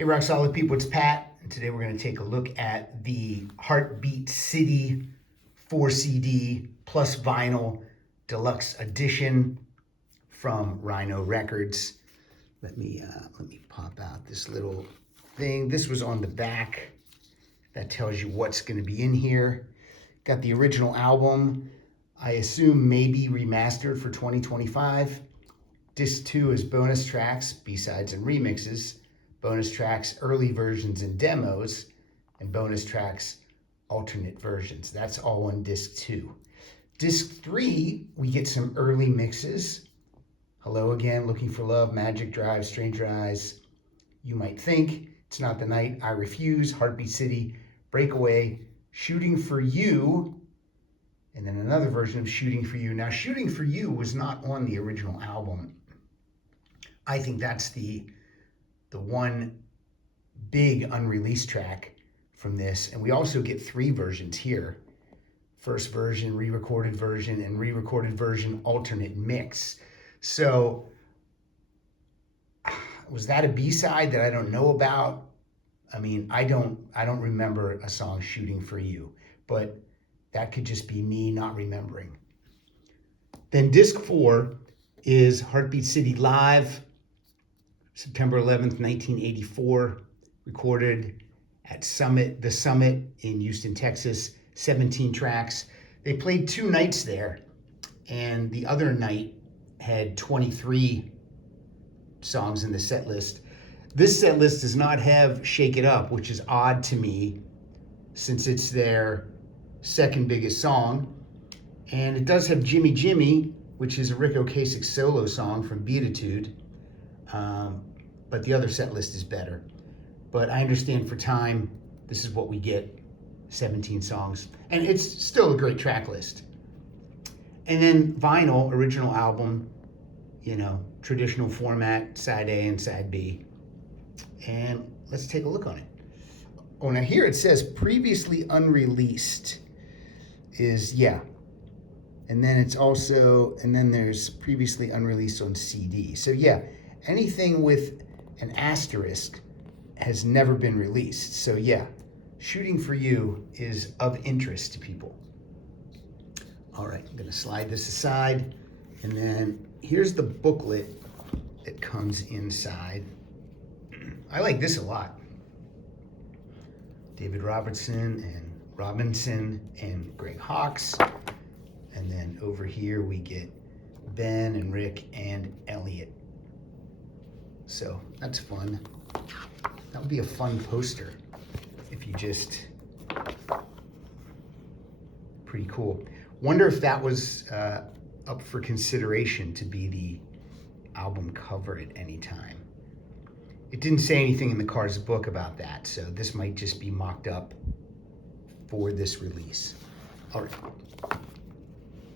Hey Rock Solid people, it's Pat, and today we're going to take a look at the Heartbeat City 4 CD plus vinyl deluxe edition from Rhino Records. Let me pop out this little thing. This was on the back. That tells you what's going to be in here. Got the original album, I assume maybe remastered for 2025. Disc 2 is bonus tracks, B-sides, and remixes. Bonus tracks, early versions and demos, and bonus tracks, alternate versions. That's all on disc 2. Disc 3, we get some early mixes. Hello Again, Looking for Love, Magic Drive, Stranger Eyes, You Might Think, It's Not the Night, I Refuse, Heartbeat City, Breakaway, Shooting for You, and then another version of Shooting for You. Now, Shooting for You was not on the original album. I think that's the one big unreleased track from this. And we also get 3 versions here. First version, re-recorded version, and re-recorded version alternate mix. So was that a B-side that I don't know about? I mean, I don't remember a song Shooting for You, but that could just be me not remembering. Then disc 4 is Heartbeat City Live, September 11th, 1984, recorded at the Summit in Houston, Texas, 17 tracks. They played 2 nights there, and the other night had 23 songs in the set list. This set list does not have Shake It Up, which is odd to me since it's their second biggest song. And it does have Jimmy Jimmy, which is a Rick Ocasek solo song from Beatitude. But the other set list is better. But I understand for time, this is what we get, 17 songs. And it's still a great track list. And then vinyl, original album, traditional format, side A and side B. And let's take a look on it. Oh, now here it says previously unreleased is, And then then there's previously unreleased on CD. So anything with an asterisk has never been released. So Shooting for You is of interest to people. All right, I'm gonna slide this aside. And then here's the booklet that comes inside. I like this a lot. David Robinson and Greg Hawkes. And then over here we get Ben and Rick and Elliot. So that's fun. That would be a fun poster if you just, pretty cool. Wonder if that was up for consideration to be the album cover at any time. It didn't say anything in the Cars book about that, so this might just be mocked up for this release. All right.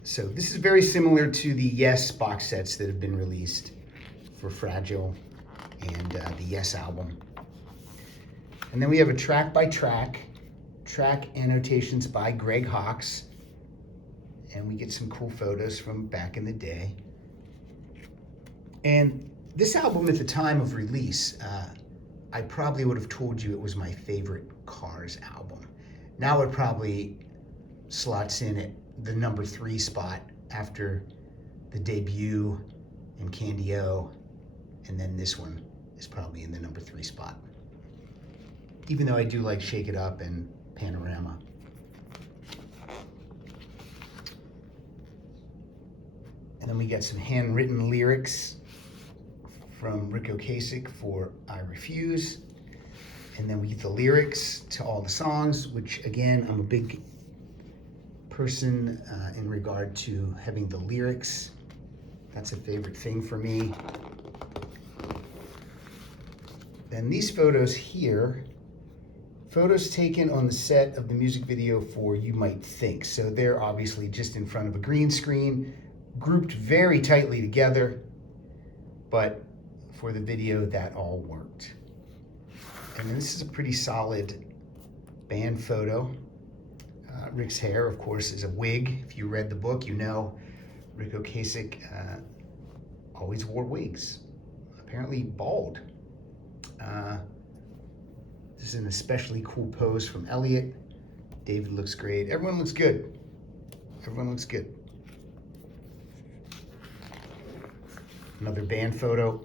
So this is very similar to the Yes box sets that have been released for Fragile and the Yes album. And then we have a track by track annotations by Greg Hawkes. And we get some cool photos from back in the day. And this album at the time of release, I probably would have told you it was my favorite Cars album. Now it probably slots in at the number 3 spot after the debut and Candy O, and then this one is probably in the number 3 spot. Even though I do like Shake It Up and Panorama. And then we got some handwritten lyrics from Rick Ocasek for I Refuse. And then we get the lyrics to all the songs, which again, I'm a big person in regard to having the lyrics. That's a favorite thing for me. Then these photos here, photos taken on the set of the music video for You Might Think. So they're obviously just in front of a green screen, grouped very tightly together, but for the video that all worked. And this is a pretty solid band photo. Rick's hair, of course, is a wig. If you read the book, you know Rick Ocasek always wore wigs, apparently bald. This is an especially cool pose from Elliot. David looks great. Everyone looks good. Everyone looks good. Another band photo.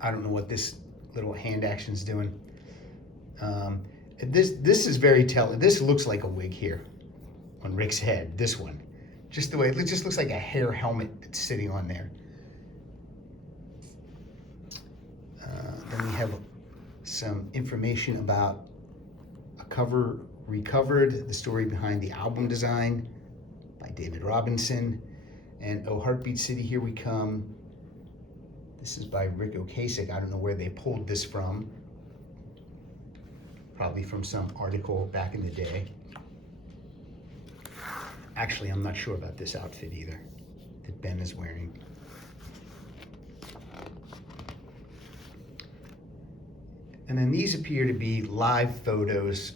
I don't know what this little hand action's doing. This is very telling. This looks like a wig here on Rick's head. This one, just the way it just looks like a hair helmet that's sitting on there. Then we have some information about a cover recovered, the story behind the album design by David Robinson, and Oh Heartbeat City, Here We Come. This is by Rick Ocasek. I don't know where they pulled this from. Probably from some article back in the day. Actually, I'm not sure about this outfit either that Ben is wearing. And then these appear to be live photos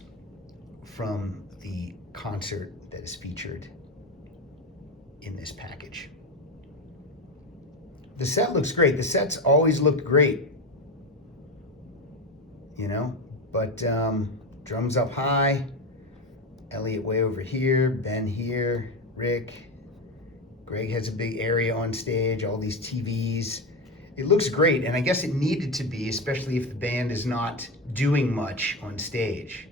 from the concert that is featured in this package. The set looks great. The sets always looked great, you know, but drums up high, Elliot way over here, Ben here, Rick, Greg has a big area on stage, all these TVs. It looks great, and I guess it needed to be, especially if the band is not doing much on stage.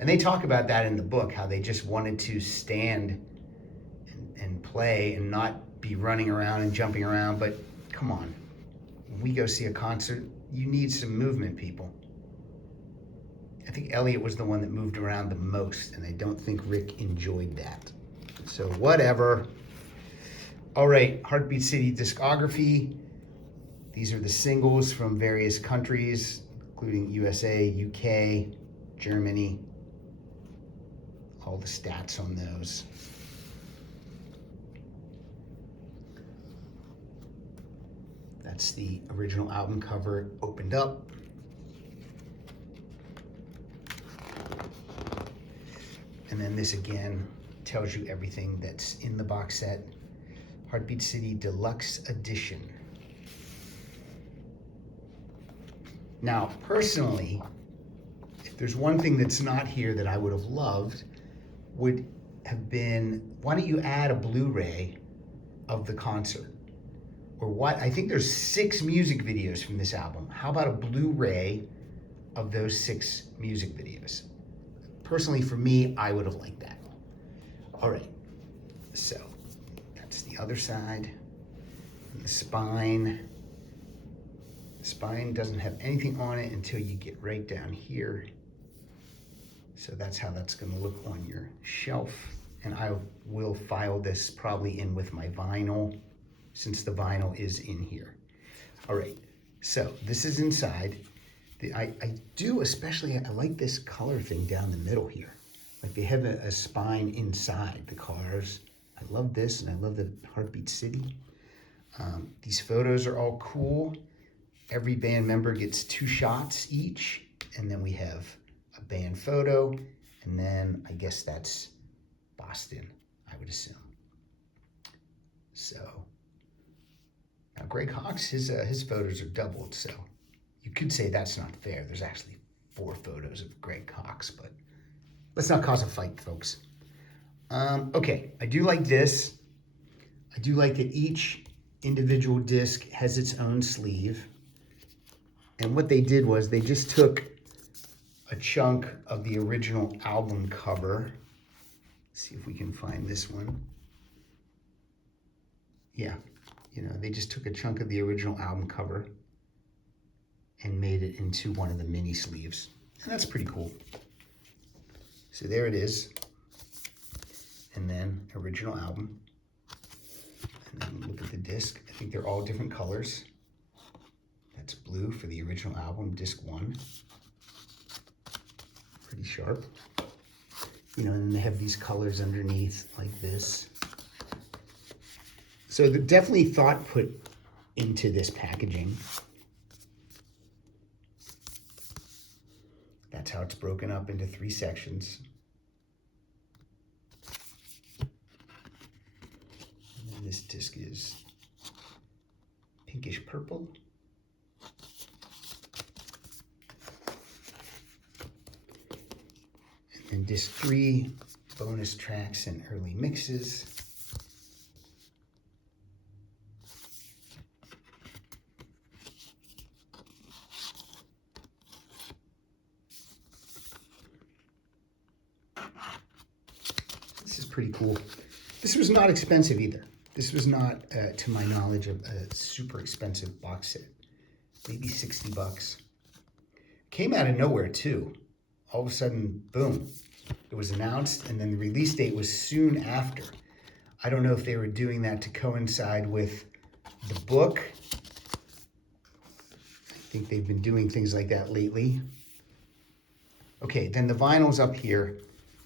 And they talk about that in the book, how they just wanted to stand and play and not be running around and jumping around. But come on, when we go see a concert, you need some movement, people. I think Elliot was the one that moved around the most, and I don't think Rick enjoyed that. So whatever. All right, Heartbeat City discography. These are the singles from various countries, including USA, UK, Germany. All the stats on those. That's the original album cover opened up. And then this again tells you everything that's in the box set. Heartbeat City Deluxe Edition. Now, personally, if there's one thing that's not here that I would have loved, would have been, why don't you add a Blu-ray of the concert? Or what? I think there's 6 music videos from this album. How about a Blu-ray of those 6 music videos? Personally, for me, I would have liked that. All right, so that's the other side. And the spine. The spine doesn't have anything on it until you get right down here. So that's how that's gonna look on your shelf. And I will file this probably in with my vinyl, since the vinyl is in here. All right, so this is inside. I do especially, I like this color thing down the middle here. Like they have a spine inside the cars. I love this, and I love the Heartbeat City. These photos are all cool. Every band member gets 2 shots each, and then we have a band photo, and then I guess that's Boston, I would assume. So, now Greg Hawkes, his photos are doubled, so you could say that's not fair. There's actually 4 photos of Greg Hawkes, but let's not cause a fight, folks. Okay, I do like this. I do like that each individual disc has its own sleeve. And what they did was they just took a chunk of the original album cover. Let's see if we can find this one. Yeah, you know, they just took a chunk of the original album cover and made it into one of the mini sleeves. And that's pretty cool. So there it is. And then original album. And then look at the disc. I think they're all different colors. That's blue for the original album, disc 1. Pretty sharp. You know, and then they have these colors underneath like this. So there's definitely thought put into this packaging. That's how it's broken up into 3 sections. And then this disc is pinkish purple. disc 3, bonus tracks and early mixes. This is pretty cool. This was not expensive either. This was not, to my knowledge, a super expensive box set. Maybe 60 bucks. Came out of nowhere too. All of a sudden, boom, it was announced, and then the release date was soon after. I don't know if they were doing that to coincide with the book. I think they've been doing things like that lately. Okay, then the vinyl's up here,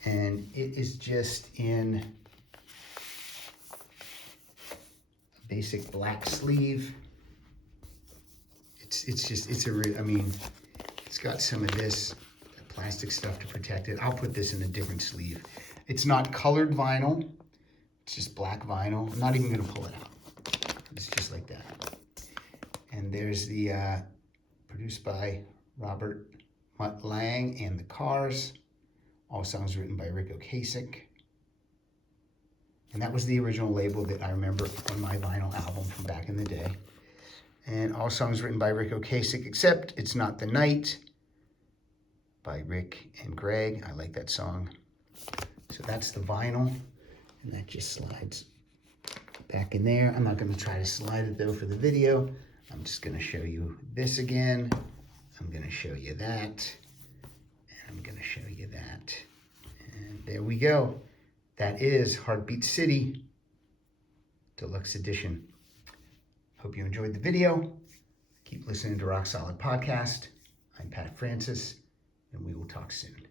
and it is just in a basic black sleeve. I mean, it's got some of this plastic stuff to protect it. I'll put this in a different sleeve. It's not colored vinyl. It's just black vinyl. I'm not even gonna pull it out. It's just like that. And there's the, produced by Robert Mutt Lang and the Cars. All songs written by Rick Ocasek. And that was the original label that I remember on my vinyl album from back in the day. And all songs written by Rick Ocasek, except It's Not the Night by Rick and Greg. I like that song. So that's the vinyl, and that just slides back in there. I'm not going to try to slide it though for the video. I'm just going to show you this again. I'm going to show you that, and I'm going to show you that. And there we go. That is Heartbeat City Deluxe Edition. Hope you enjoyed the video. Keep listening to Rock Solid Podcast. I'm Pat Francis, and we will talk soon.